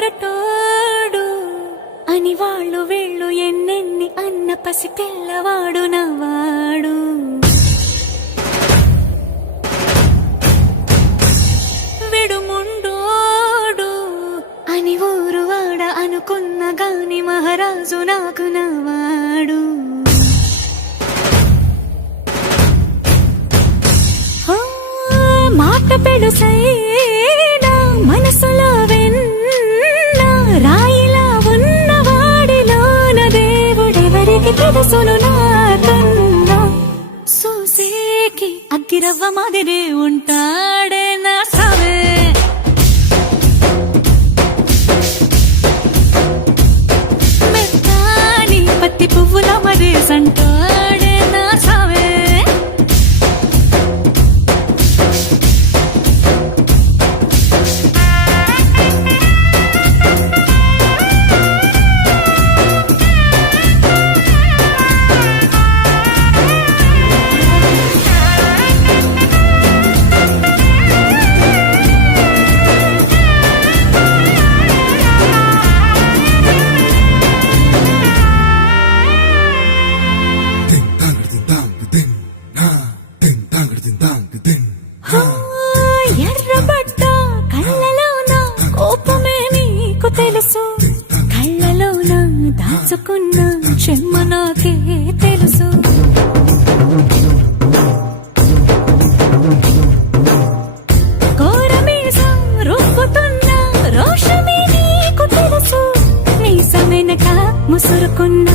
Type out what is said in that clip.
మొరటోడు అని వాళ్ళు వీళ్ళు ఎన్నెన్ని అన్న పసి పిల్లవాడు నవ్వాడు. విడుముండోడు అని ఊరు వాడ అనుకున్న గాని మహారాజు నాకు నవ్వాడు. మాట పెడుసైనా మనసులో వెన్న రాయిలా ఉన్నవాడిలోన దేవుడెవరికి తెలుసును నాకన్నా. సూసేకి అగ్గిరవ్వ మాదిరి ఉంటాడే నా సావే. మెత్తాని పత్తి పువ్వుల మరి సంటాడే నా సావే. ఎర్రబడ్డ కళ్ళలోన కోపమే నీకు తెలుసు, కళ్ళలోన దాచుకున్న చెమ్మ నాకే తెలుసు. కోరమీసం రుబ్బుతున్న రోషమే నీకు తెలుసు, మీసమెనక ముసురుకున్న